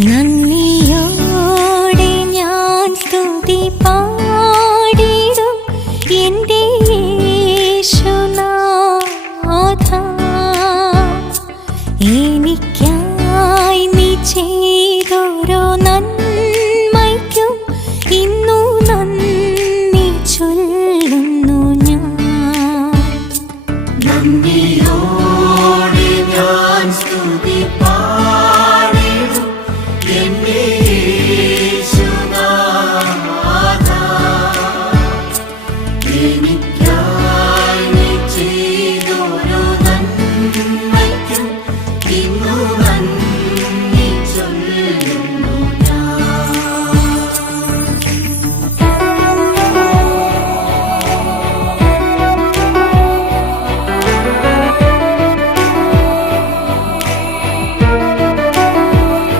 നന്ദിയോടെ ഞാൻ സ്തുതി പാടിടും എൻ്റെ യേശുനാഥ. എനിക്കായി നീ ചെയ്തോരോ നന്മയ്ക്കും ഇന്നു നന്ദി ചൊല്ലുന്നു ഞാൻ. നന്ദിയോടെ ഞാൻ സ്തുതി പാടിടും എൻ്റെ യേശുനാഥ. എനിക്കായി നീ ചെയ്തോരോ നന്മയ്ക്കും ഇന്നു നന്ദി ചൊല്ലുന്നു.